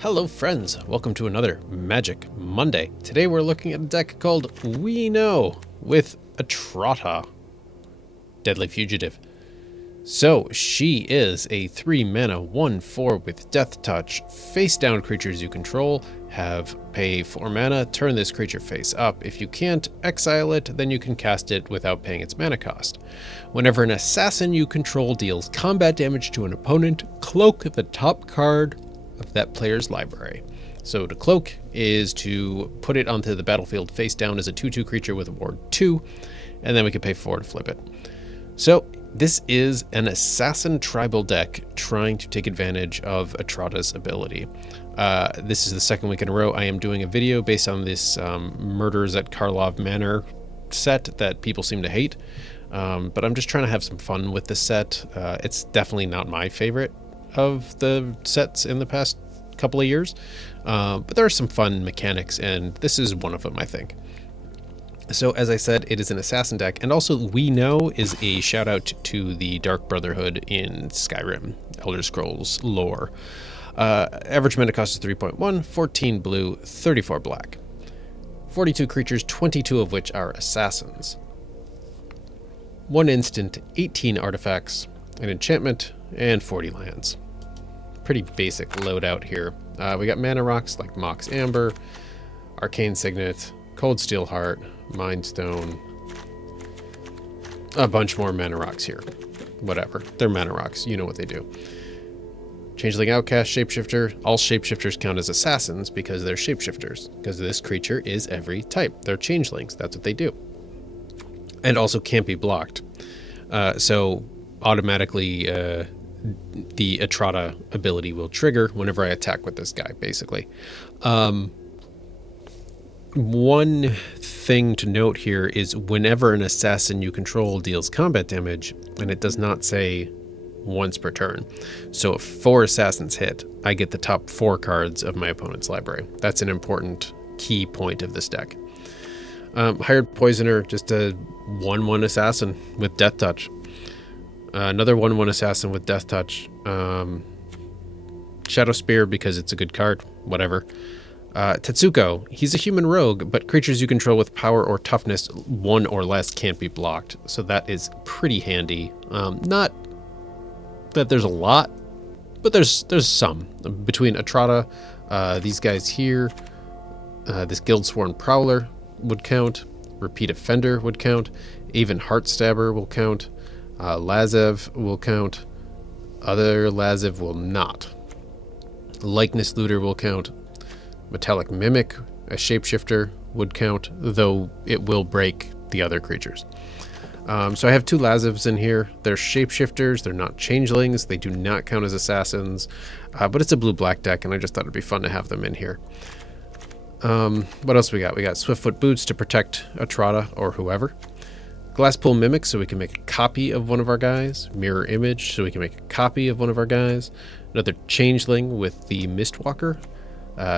Hello friends, welcome to another Magic Monday. Today we're looking at a deck called We Know with Etrata, Deadly Fugitive. So she is a 3-mana 1/4 with Death Touch. Face down creatures you control have pay 4 mana, turn this creature face up. If you can't exile it, then you can cast it without paying its mana cost. Whenever an assassin you control deals combat damage to an opponent, cloak the top card of that player's library. So to cloak is to put it onto the battlefield face down as a 2/2 creature with a ward 2, and then we can pay 4 to flip it. So this is an assassin tribal deck trying to take advantage of Etrata's ability. This is the second week in a row I am doing a video based on this Murders at Karlov Manor set that people seem to hate. But I'm just trying to have some fun with this set. It's definitely not my favorite of the sets in the past couple of years, but there are some fun mechanics, and this is one of them, I think. So as I said, it is an assassin deck, and also We Know is a shout out to the Dark Brotherhood in Skyrim, Elder Scrolls lore. Average mana cost is 3.1, 14 blue, 34 black. 42 creatures, 22 of which are assassins. 1 instant, 18 artifacts, an enchantment, and 40 lands. Pretty basic loadout here. We got mana rocks like Mox Amber, Arcane Signet, Cold Steel Heart, Mind Stone, a bunch more mana rocks here. Whatever, they're mana rocks, you know what they do. Changeling Outcast, Shapeshifter. All shapeshifters count as assassins because they're shapeshifters, because this creature is every type. They're changelings, that's what they do. And also can't be blocked. So automatically the Etrata ability will trigger whenever I attack with this guy, basically. One thing to note here is whenever an assassin you control deals combat damage, and it does not say once per turn. So if 4 assassins hit, I get the top 4 cards of my opponent's library. That's an important key point of this deck. Hired Poisoner, just a 1/1 assassin with Death Touch. Another 1/1 assassin with Death Touch. Shadow Spear because it's a good card, whatever. Tetsuko, he's a human rogue, but creatures you control with power or toughness 1 or less can't be blocked. So that is pretty handy. Not that there's a lot, but there's some. Between Etrata, these guys here, this Guildsworn Prowler would count, Repeat Offender would count, even Heartstabber will count, Lazev will count, other Lazev will not. Likeness Looter will count, Metallic Mimic, a shapeshifter, would count, though it will break the other creatures. So I have 2 Lazevs in here. They're shapeshifters, they're not changelings, they do not count as assassins, but it's a blue-black deck, and I just thought it'd be fun to have them in here. What else we got? We got Swiftfoot Boots to protect Etrata or whoever. Glasspool Mimic, so we can make a copy of one of our guys. Mirror Image, so we can make a copy of one of our guys. Another Changeling with the Mistwalker.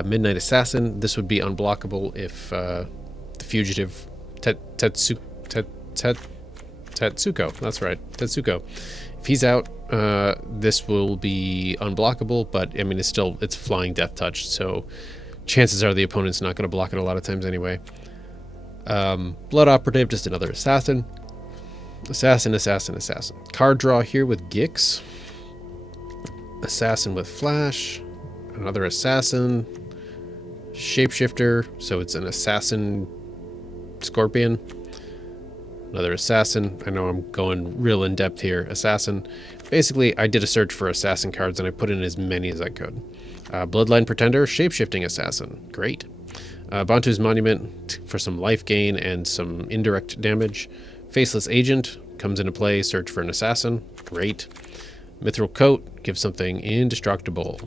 Midnight Assassin, this would be unblockable if the Fugitive Tetsuko, that's right, Tetsuko. If he's out, this will be unblockable, but I mean, it's flying Death Touch, so chances are the opponent's not going to block it a lot of times anyway. Blood Operative, just another assassin. Assassin. Card draw here with Gix. Assassin with Flash. Another assassin. Shapeshifter, so it's an assassin scorpion. Another assassin. I know I'm going real in depth here. Assassin. Basically, I did a search for assassin cards and I put in as many as I could. Bloodline Pretender, Shapeshifting Assassin. Great. Bantu's Monument for some life gain and some indirect damage. Faceless Agent comes into play, search for an assassin. Great. Mithril Coat gives something indestructible.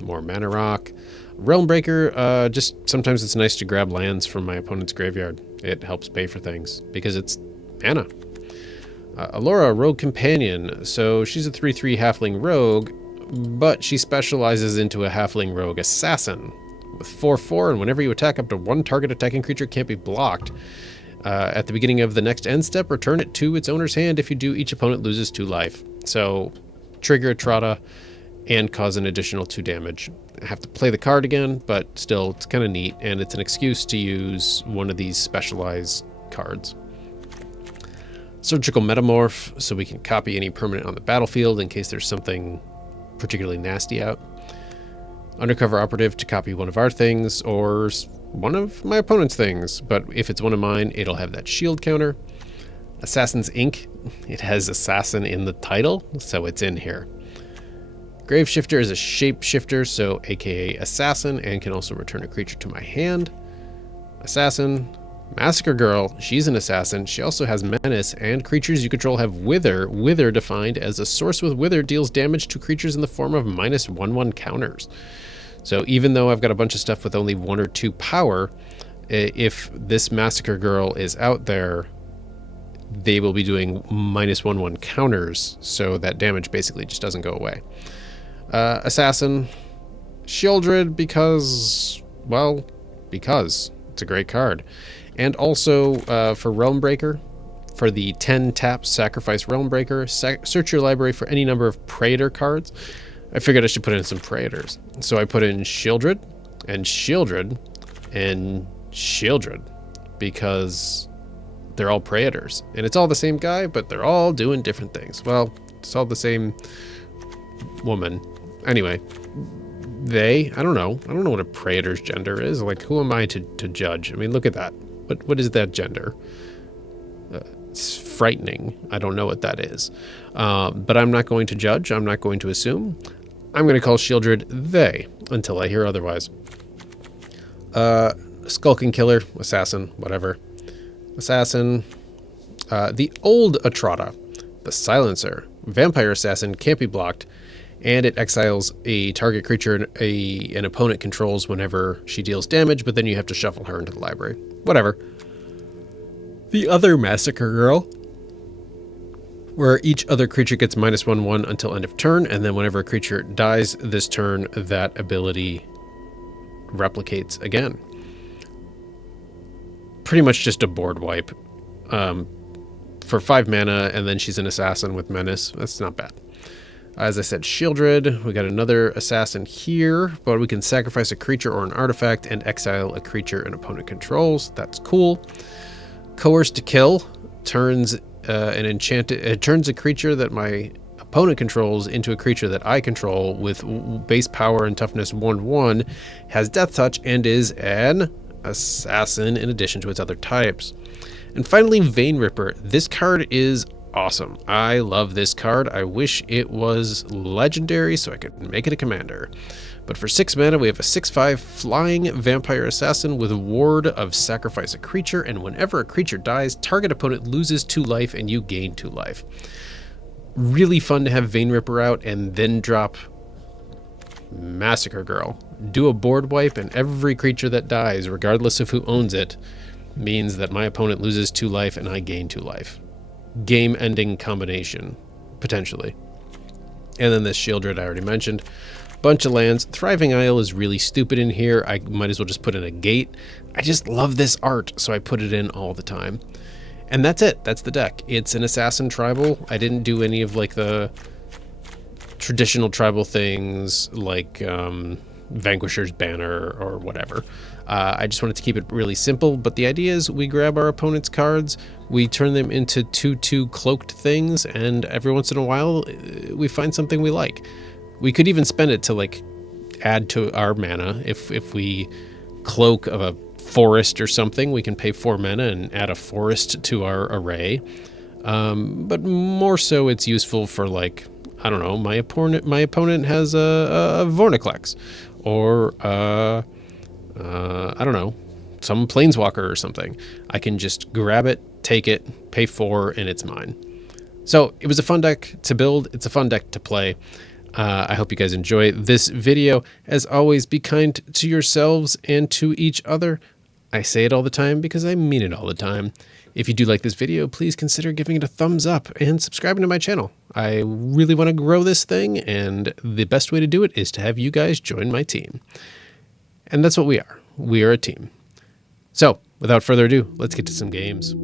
More mana rock. Realm Breaker, just sometimes it's nice to grab lands from my opponent's graveyard. It helps pay for things because it's mana. Alora, Rogue Companion. So she's a 3/3 halfling rogue, but she specializes into a halfling rogue assassin with 4/4, and whenever you attack, up to 1 target attacking creature can't be blocked. At the beginning of the next end step, return it to its owner's hand. If you do, each opponent loses 2 life. So trigger Etrata, and cause an additional 2 damage. I have to play the card again, but still, it's kind of neat, and it's an excuse to use one of these specialized cards. Surgical Metamorph, so we can copy any permanent on the battlefield in case there's something particularly nasty out. Undercover Operative to copy one of our things or one of my opponent's things, but if it's one of mine, it'll have that shield counter. Assassin's Ink, it has Assassin in the title, so it's in here. Graveshifter is a shapeshifter, so aka Assassin, and can also return a creature to my hand. Assassin. Massacre Girl, she's an assassin. She also has Menace, and creatures you control have Wither. Wither defined as a source with Wither deals damage to creatures in the form of -1/1 counters. So even though I've got a bunch of stuff with only 1 or 2 power, if this Massacre Girl is out there, they will be doing -1/1 counters, so that damage basically just doesn't go away. Assassin. Shieldred because it's a great card. And also for Realm Breaker, for the 10 tap Sacrifice Realm Breaker, search your library for any number of Praetor cards. I figured I should put in some Praetors. So I put in Shieldred, and Shieldred, and Shieldred, because they're all Praetors. And it's all the same guy, but they're all doing different things. Well, it's all the same woman. Anyway, I don't know what a Praetor's gender is. Like, who am I to judge? I mean, look at that. What is that gender? It's frightening. I don't know what that is. But I'm not going to judge. I'm not going to assume. I'm going to call Shieldred they until I hear otherwise. Skulking Killer, Assassin, whatever. Assassin. The old Etrata, the Silencer. Vampire Assassin, can't be blocked. And it exiles a target creature an opponent controls whenever she deals damage, but then you have to shuffle her into the library. Whatever. The other Massacre Girl, where each other creature gets -1/1 until end of turn, and then whenever a creature dies this turn, that ability replicates again. Pretty much just a board wipe. For 5 mana, and then she's an assassin with Menace. That's not bad. As I said, Shieldred, we got another assassin here, but we can sacrifice a creature or an artifact and exile a creature an opponent controls. That's cool. Coerce to Kill turns turns a creature that my opponent controls into a creature that I control with base power and toughness 1/1, has Death Touch, and is an assassin in addition to its other types. And finally, Vein Ripper. This card is awesome. I love this card. I wish it was legendary so I could make it a commander. But for 6 mana, we have a 6/5 flying vampire assassin with a ward of sacrifice a creature, and whenever a creature dies, target opponent loses 2 life and you gain 2 life. Really fun to have Vein Ripper out and then drop Massacre Girl. Do a board wipe, and every creature that dies, regardless of who owns it, means that my opponent loses 2 life and I gain 2 life. Game-ending combination, potentially. And then this Shieldred I already mentioned. Bunch of lands. Thriving Isle is really stupid in here. I might as well just put in a gate. I just love this art, so I put it in all the time. And that's it. That's the deck. It's an assassin tribal. I didn't do any of like the traditional tribal things like Vanquisher's Banner or whatever. I just wanted to keep it really simple, but the idea is we grab our opponent's cards, we turn them into 2/2 cloaked things, and every once in a while we find something we like. We could even spend it to like add to our mana. If we cloak of a forest or something, we can pay 4 mana and add a forest to our array. But more so it's useful for, like, I don't know, my opponent has a Vorniclex, or I don't know, some Planeswalker or something. I can just grab it, take it, pay 4, and it's mine. So it was a fun deck to build. It's a fun deck to play. I hope you guys enjoy this video. As always, be kind to yourselves and to each other. I say it all the time because I mean it all the time. If you do like this video, please consider giving it a thumbs up and subscribing to my channel. I really want to grow this thing, and the best way to do it is to have you guys join my team. And that's what we are. We are a team. So, without further ado, let's get to some games.